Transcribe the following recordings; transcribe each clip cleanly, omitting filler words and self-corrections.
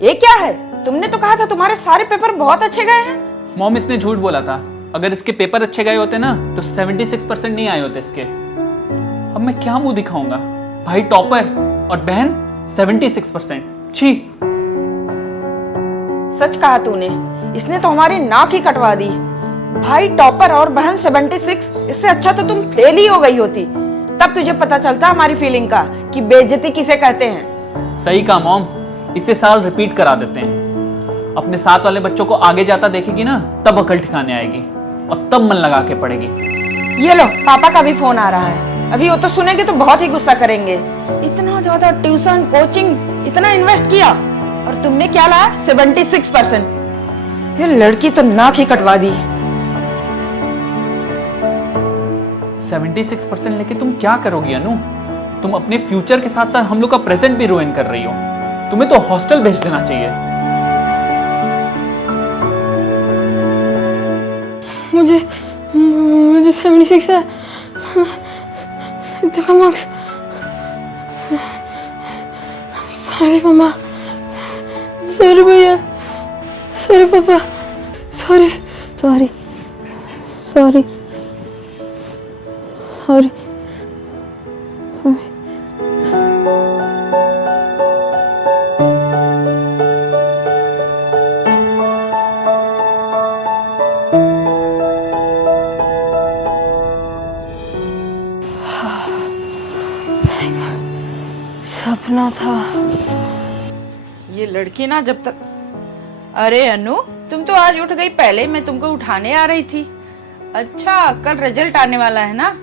ये क्या है? तुमने तो कहा था तुम्हारे सारे पेपर बहुत अच्छे गए हैं। मॉम, इसने झूठ बोला था। अगर इसके पेपर अच्छे गए होते ना तो 76% नहीं आए होते इसके। अब मैं क्या मुंह दिखाऊंगा? भाई टॉपर और बहन 76%। छी। सच कहा तूने, इसने तो हमारी नाक ही कटवा दी। भाई टॉपर और बहन 76, इससे अच्छा तो तुम फेल ही हो गई होती। तब तुझे पता चलता हमारी फीलिंग का कि बेइज्जती किसे कहते हैं। सही कहा मॉम, इसे साल रिपीट करा देते हैं। अपने साथ वाले बच्चों को आगे जाता देखेगी ना तब अकल ठिकाने आएगी और तब मन लगा के पढ़ेगी। ये लो, पापा का भी फोन आ रहा है। अभी वो तो सुनेंगे तो बहुत ही गुस्सा करेंगे। इतना ज्यादा ट्यूशन कोचिंग इतना इन्वेस्ट किया और तुमने क्या लाया? 76%। ये लड़की तो नाक ही कटवा दी। 76% लेके तुम क्या करोगी अनु? तुम अपने फ्यूचर के साथ साथ हम लोग का प्रेजेंट भी रुइन कर रही हो। तुम्हें तो हॉस्टल भेज देना चाहिए। मुझे 76 है। देखो मार्क्स। सॉरी मम्मा, सॉरी भैया, सॉरी पापा, sorry sorry sorry sorry sorry. सपना था। ये लड़की ना जब तक। अरे अनु, तुम तो आज उठ गई पहले। मैं तुमको उठाने आ रही थी। अच्छा, कल रिजल्ट आने वाला है ना,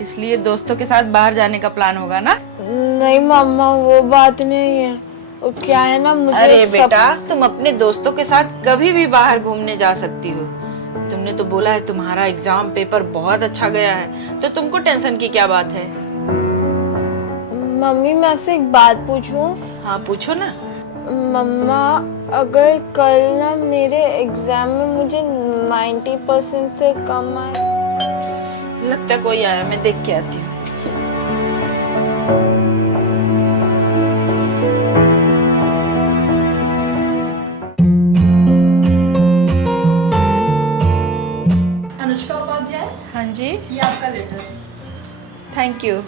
इसलिए दोस्तों के साथ बाहर जाने का प्लान होगा ना? नहीं मम्मा, वो बात नहीं है। वो क्या है ना, मुझे अरे बेटा, तुम अपने दोस्तों के साथ कभी भी बाहर घूमने जा सकती हो। तुमने तो बोला है तुम्हारा एग्जाम पेपर बहुत अच्छा गया है, तो तुमको टेंशन की क्या बात है? मम्मी, मैं आपसे एक बात पूछूं? हाँ पूछो ना। मम्मा, अगर कल ना मेरे एग्जाम में मुझे 90% से कम आए। लगता कोई आया, मैं देख के आती हूँ। अनुष्का उपाध्याय, हाँ जी, ये आपका लेटर। Thank you.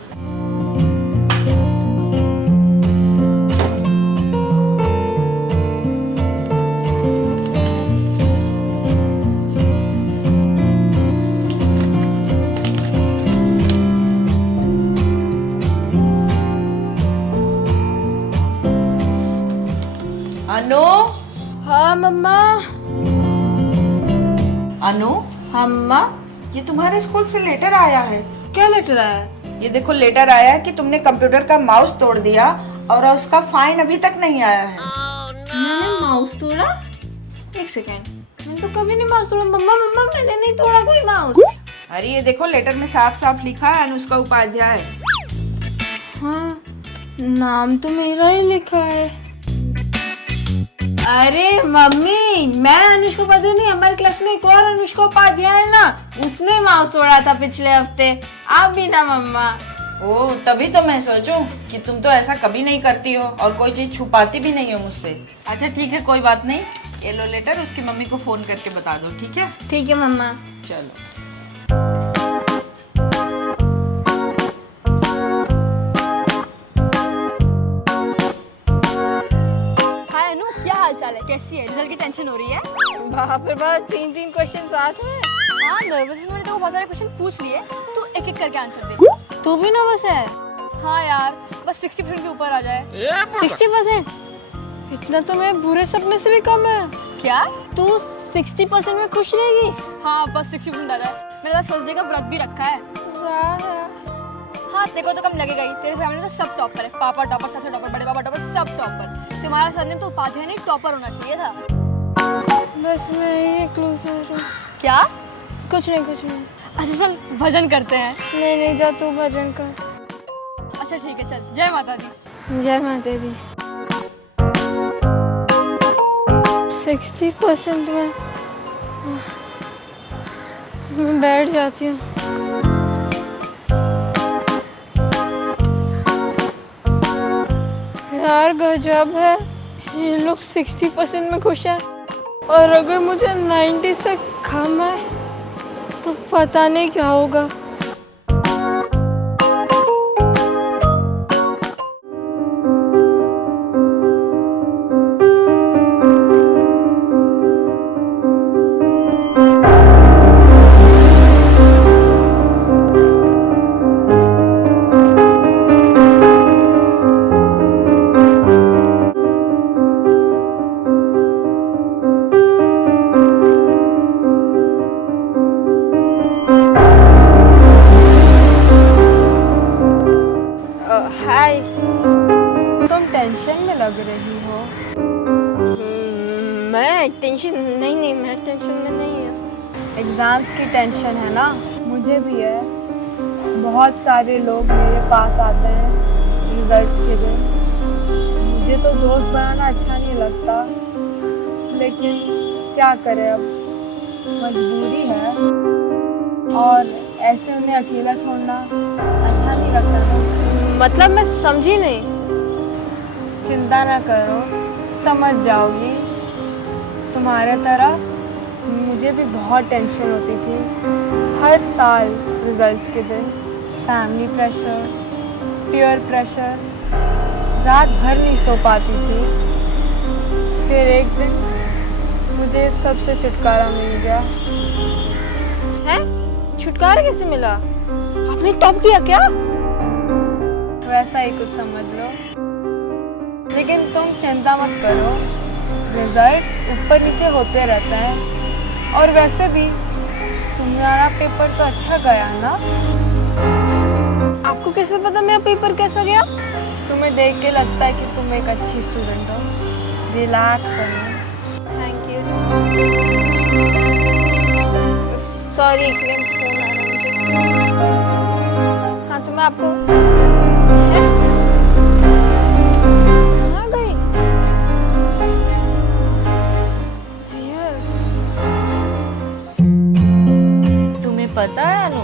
अनु, हाँ मम्मा। अनु, हाँ मम्मा। ये तुम्हारे स्कूल से लेटर आया है। क्या लेटर आया है? ये देखो, लेटर आया है कि तुमने कंप्यूटर का माउस तोड़ दिया और उसका फाइन अभी तक नहीं आया है। मैंने माउस तोड़ा? एक सेकेंड, मैंने तो कभी नहीं माउस तोड़ा। मम्मा मम्मा, मैंने नहीं तोड़ा कोई माउस। अरे ये देखो, लेटर में साफ साफ लिखा है अनुष्का उपाध्याय। हाँ, नाम तो मेरा ही लिखा है। अरे मम्मी, मैं अनुष्का उपाध्याय नहीं, हमारे क्लास में एक और अनुष्का उपाध्याय है ना, उसने माउस तोड़ा था पिछले हफ्ते। आप भी ना मम्मा। ओ, तभी तो मैं सोचूं कि तुम तो ऐसा कभी नहीं करती हो और कोई चीज छुपाती भी नहीं हो मुझसे। अच्छा ठीक है, कोई बात नहीं। ये लो लेटर, उसकी मम्मी को फोन करके बता दो, ठीक है? ठीक है मम्मा। चलो। हाय अनु, क्या हाल चाल है? कैसी है? रिजल्ट की टेंशन हो रही है? बाप रे बाप, 3 क्वेश्चन साथ में। हाँ, नर्वस मैंने तो बहुत सारे क्वेश्चन पूछ लिए, तू एक एक करके आंसर दे। तू भी नर्वस है? हाँ यार, बस 60% के ऊपर आ जाए। 60%? इतना तो मेरे बुरे सपने से भी कम है। क्या? तू 60% में खुश रहेगी? हाँ, बस 60% आ जाए। मेरे पास फर्स्ट डे का व्रत भी रखा है। हाँ, तेरे को तो कम लगेगा ही। तेरे फैमिली तो सब टॉपर है। पापा टॉपर, चाचा टॉपर, बड़े पापा टॉपर, सब टॉपर। तुम्हारा सरनेम तो उपाध्याय नहीं, टॉपर होना चाहिए था। बस मैं यही क्लोज हूँ। क्या? कुछ नहीं कुछ नहीं। अच्छा चल, भजन करते हैं। नहीं, जा तू भजन कर। अच्छा ठीक है, चल। जय माता दी। जय माता दी। 60% में मैं बैठ जाती हूँ। यार गजब है, ये लोग 60% में खुश हैं और अगर मुझे 90 से कम है तो पता नहीं क्या होगा। हाय, तुम टेंशन में लग रही हो। मैं टेंशन नहीं, मैं टेंशन में नहीं है। एग्जाम्स की टेंशन है ना, मुझे भी है। बहुत सारे लोग मेरे पास आते हैं रिजल्ट्स के दिन। मुझे तो दोस्त बनाना अच्छा नहीं लगता, लेकिन क्या करें, अब मजबूरी है और ऐसे उन्हें अकेला छोड़ना अच्छा नहीं लगता ना। मतलब मैं समझी नहीं। चिंता ना करो, समझ जाओगी। तुम्हारे तरह मुझे भी बहुत टेंशन होती थी हर साल रिजल्ट के दिन। फैमिली प्रेशर, पीयर प्रेशर, रात भर नहीं सो पाती थी। फिर एक दिन मुझे सबसे छुटकारा मिल गया। हैं? छुटकारा कैसे मिला? आपने टॉप किया क्या? वैसा ही कुछ समझ लो। लेकिन तुम चिंता मत करो, रिजल्ट्स ऊपर नीचे होते रहते हैं। और वैसे भी तुम्हारा पेपर तो अच्छा गया ना? आपको कैसे पता मेरा पेपर कैसा गया? तुम्हें देख के लगता है कि तुम एक अच्छी स्टूडेंट हो। रिलैक्स हो। Thank you. सॉरी, फोन आ रहा है। हाँ, तो मैं आपको कहाँ गई? तुम्हें पता है अनु,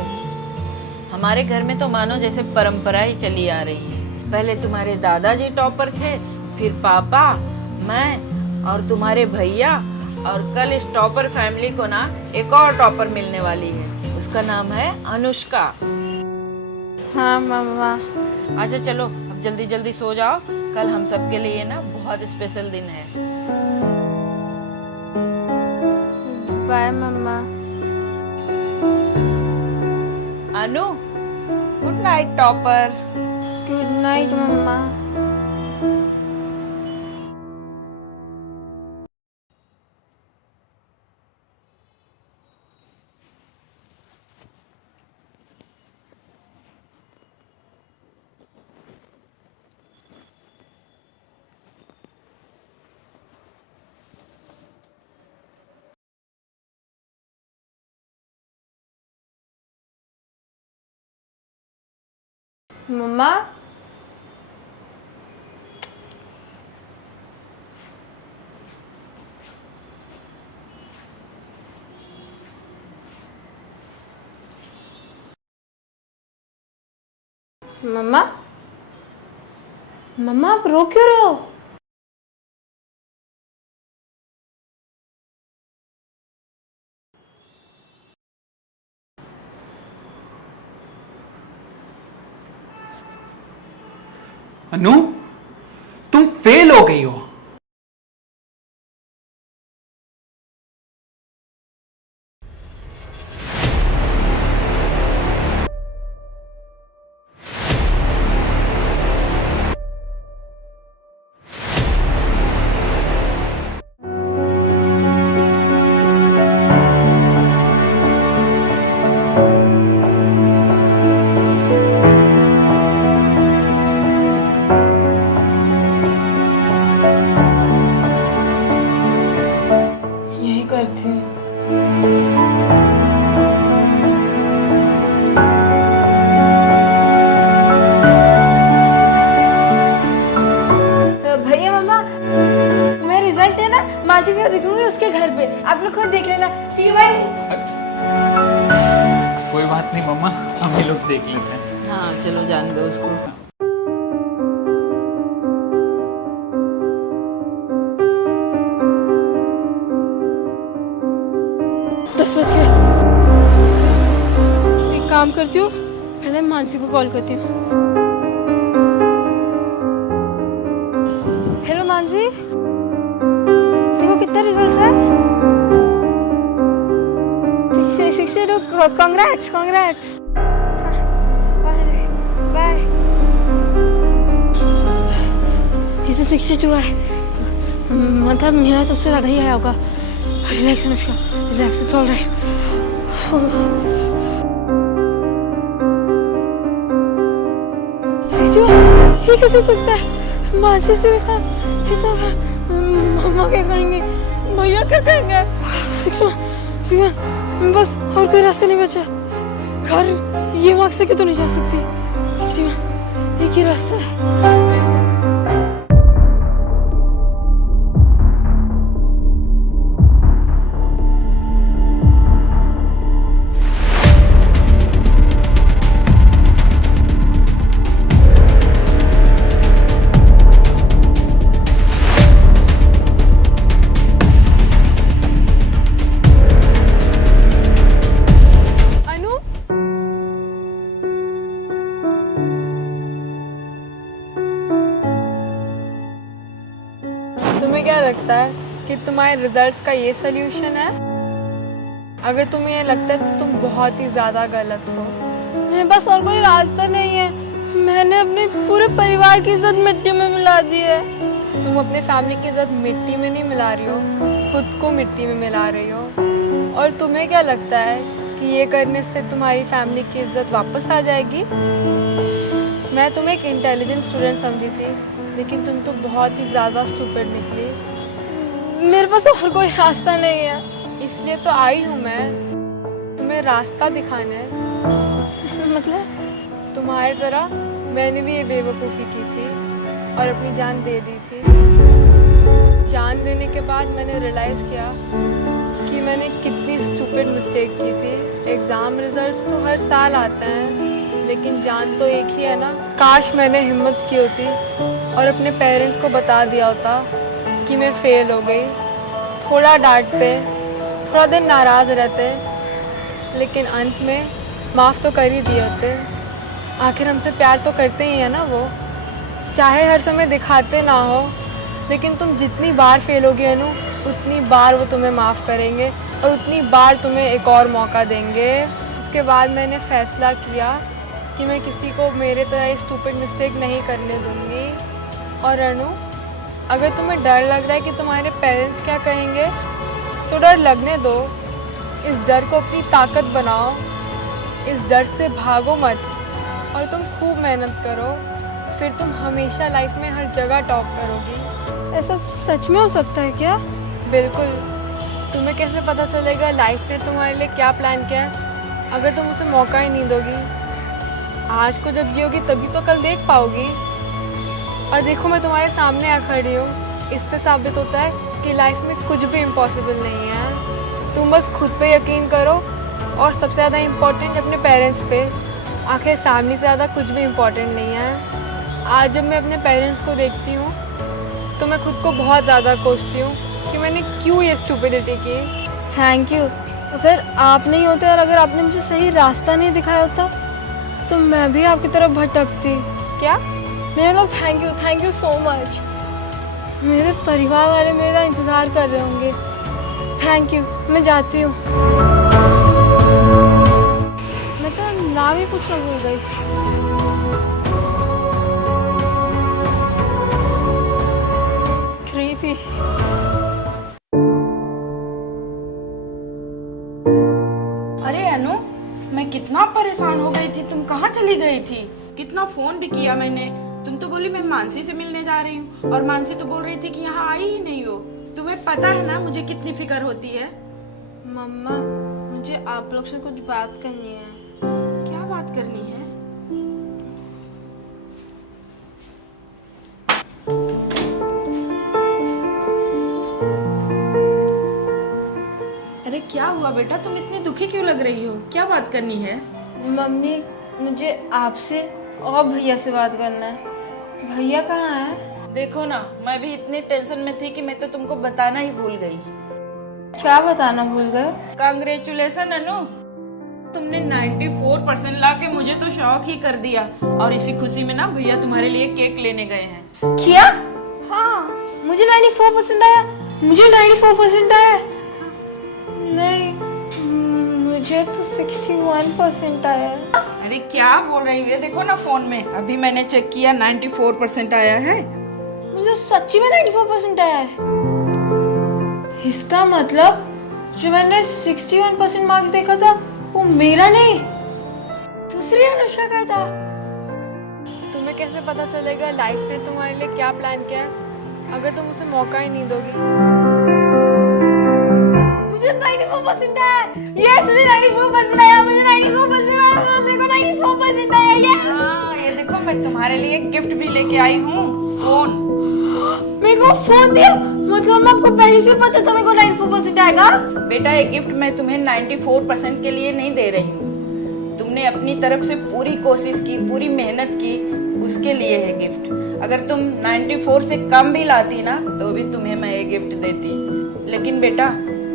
हमारे घर में तो मानो जैसे परंपरा ही चली आ रही है। पहले तुम्हारे दादाजी टॉपर थे, फिर पापा, मैं और तुम्हारे भैया, और कल इस टॉपर फैमिली को ना एक और टॉपर मिलने वाली है। उसका नाम है अनुष्का। हाँ मम्मा। अच्छा चलो, अब जल्दी जल्दी सो जाओ। कल हम सब के लिए ना बहुत स्पेशल दिन है। Bye mamma. Anu, good night topper. Good night mamma. Mamma, mamma, mamma आप रो क्यों रहे हो? अनु, तुम फेल हो गई हो। यही करती हूँ। भैया मम्मा, मैं रिजल्ट है ना माँ जी को दिखूंगी उसके घर पे। आप लोग खुद देख लेना, ठीक है भाई? कोई बात नहीं मम्मा, हम ही लोग देख लेते हैं। हाँ चलो, जान दो उसको। काम करती हूँ, पहले मानसी को कॉल करती हूँ। हेलो मानसी, देखो कितना रिजल्ट है। 62, कांग्रेट्स कांग्रेट्स। अरे बाय। ये तो 62 है, मतलब मेरा तो उससे ज़्यादा ही आया होगा। Relax Anushka, relax, it's alright. ये कैसे सकता है? मानसी से मम्मा क्या कहेंगे, भैया क्या कहेंगे? बस और कोई रास्ता नहीं बचा। घर ये मार्क्स से तो नहीं जा सकती। एक ही रास्ता है। तुम्हें क्या लगता है कि तुम्हारे रिजल्ट्स का ये सल्यूशन है? अगर तुम्हें ये लगता है तो तुम बहुत ही ज़्यादा गलत हो। मेरे पास और कोई रास्ता नहीं है। मैंने अपने पूरे परिवार की इज्जत मिट्टी में मिला दी है। तुम अपने फैमिली की इज्जत मिट्टी में नहीं मिला रही हो, खुद को मिट्टी में मिला रही हो। और तुम्हें क्या लगता है कि ये करने से तुम्हारी फैमिली की इज्जत वापस आ जाएगी? मैं तुम्हें एक इंटेलिजेंट स्टूडेंट समझी थी, लेकिन तुम तो बहुत ही ज़्यादा स्टूपिड निकली। मेरे पास और कोई रास्ता नहीं है, इसलिए तो आई हूँ मैं तुम्हें रास्ता दिखाने। मतलब तुम्हारी तरह मैंने भी ये बेवकूफ़ी की थी और अपनी जान दे दी थी। जान देने के बाद मैंने रियलाइज़ किया कि मैंने कितनी स्टूपिड मिस्टेक की थी। एग्ज़ाम रिजल्ट्स तो हर साल आते हैं, लेकिन जान तो एक ही है ना। काश मैंने हिम्मत की होती और अपने पेरेंट्स को बता दिया होता कि मैं फेल हो गई। थोड़ा डांटते, थोड़ा दिन नाराज़ रहते, लेकिन अंत में माफ़ तो कर ही दिए होते। आखिर हमसे प्यार तो करते ही है ना वो, चाहे हर समय दिखाते ना हो। लेकिन तुम जितनी बार फेल होगी अनु, उतनी बार वो तुम्हें माफ़ करेंगे और उतनी बार तुम्हें एक और मौका देंगे। उसके बाद मैंने फ़ैसला किया कि मैं किसी को मेरे तरह स्टूपिड मिस्टेक नहीं करने दूंगी। और अनु, अगर तुम्हें डर लग रहा है कि तुम्हारे पेरेंट्स क्या कहेंगे, तो डर लगने दो। इस डर को अपनी ताकत बनाओ, इस डर से भागो मत और तुम खूब मेहनत करो। फिर तुम हमेशा लाइफ में हर जगह टॉप करोगी। ऐसा सच में हो सकता है क्या? बिल्कुल। तुम्हें कैसे पता चलेगा लाइफ ने तुम्हारे लिए क्या प्लान किया है, अगर तुम उसे मौका ही नहीं दोगी? आज को जब जियोगी तभी तो कल देख पाओगी। और देखो, मैं तुम्हारे सामने आ खड़ी हूँ। इससे साबित होता है कि लाइफ में कुछ भी इम्पॉसिबल नहीं है। तुम बस खुद पे यकीन करो और सबसे ज़्यादा इम्पोर्टेंट अपने पेरेंट्स पे। आखिर फैमिली से ज़्यादा कुछ भी इम्पोर्टेंट नहीं है। आज जब मैं अपने पेरेंट्स को देखती हूँ तो मैं खुद को बहुत ज़्यादा कोसती हूँ कि मैंने क्यों ये स्टूपिडिटी की। Thank you. अगर आप नहीं होते और अगर आपने मुझे सही रास्ता नहीं दिखाया होता तो मैं भी आपकी तरफ भटकती। क्या? मेरा लोग थैंक यू सो मच। मेरे परिवार वाले मेरा इंतज़ार कर रहे होंगे। थैंक यू, मैं जाती हूँ। मैं तो नाम ही पूछना भूल गई। कृति। अरे अनु, मैं कितना परेशान हो गई थी। तुम कहाँ चली गई थी? कितना फोन भी किया मैंने। तुम तो बोली मैं मानसी से मिलने जा रही हूँ, और मानसी तो बोल रही थी कि यहाँ आई ही नहीं हो। तुम्हें पता है ना मुझे कितनी फिक्र होती है। मम्मा, मुझे आप लोग से कुछ बात करनी है। क्या बात करनी है? अरे क्या हुआ बेटा, तुम इतनी दुखी क्यों लग रही हो? क्या बात करनी है? मम्मी, मुझे आपसे और भैया से बात करना है। भैया कहाँ है? देखो ना, मैं भी इतनी टेंशन में थी कि मैं तो तुमको बताना ही भूल गई। क्या बताना भूल गए? कांग्रेचुलेशन अनु। तुमने 94% ला के मुझे तो शौक ही कर दिया। और इसी खुशी में ना भैया तुम्हारे लिए केक लेने गए हैं। किया? हाँ, मुझे 94% आया। मुझे 94% आया। नहीं, मुझे तो 61% आया। अरे क्या बोल रही है? देखो ना फोन में, अभी मैंने चेक किया 94% आया है। मुझे सच्ची में 94% आया है। इसका मतलब जो मैंने 61% मार्क्स देखा था वो मेरा नहीं, दूसरी अनुष्का का था। तुम्हें कैसे पता चलेगा लाइफ ने तुम्हारे लिए क्या प्लान किया है अगर तुम उसे मौका ही नहीं दोगी? मुझे 94% आया। यस, मुझे 94% आया। मुझे 94% आया। मेरे को 94% आया। यस। हाँ, ये देखो मैं तुम्हारे लिए गिफ्ट भी लेके आई हूँ, फोन। मेरे को फोन दिया? मतलब आपको पहले से पता था मेरे को 94% आएगा? बेटा ये गिफ्ट मैं तुम्हें 94% के लिए नहीं दे रही हूँ। तुमने अपनी तरफ से पूरी कोशिश की, पूरी मेहनत की, उसके लिए है गिफ्ट। अगर तुम 94 से कम भी लाती ना तो भी तुम्हें मैं ये गिफ्ट देती। लेकिन बेटा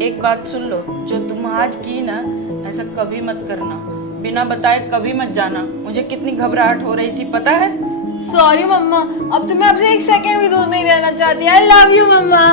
एक बात सुन लो, जो तुम आज की ना ऐसा कभी मत करना। बिना बताए कभी मत जाना। मुझे कितनी घबराहट हो रही थी पता है? सॉरी मम्मा, अब तो मैं आपसे एक सेकंड भी दूर नहीं रहना चाहती। I love you mamma.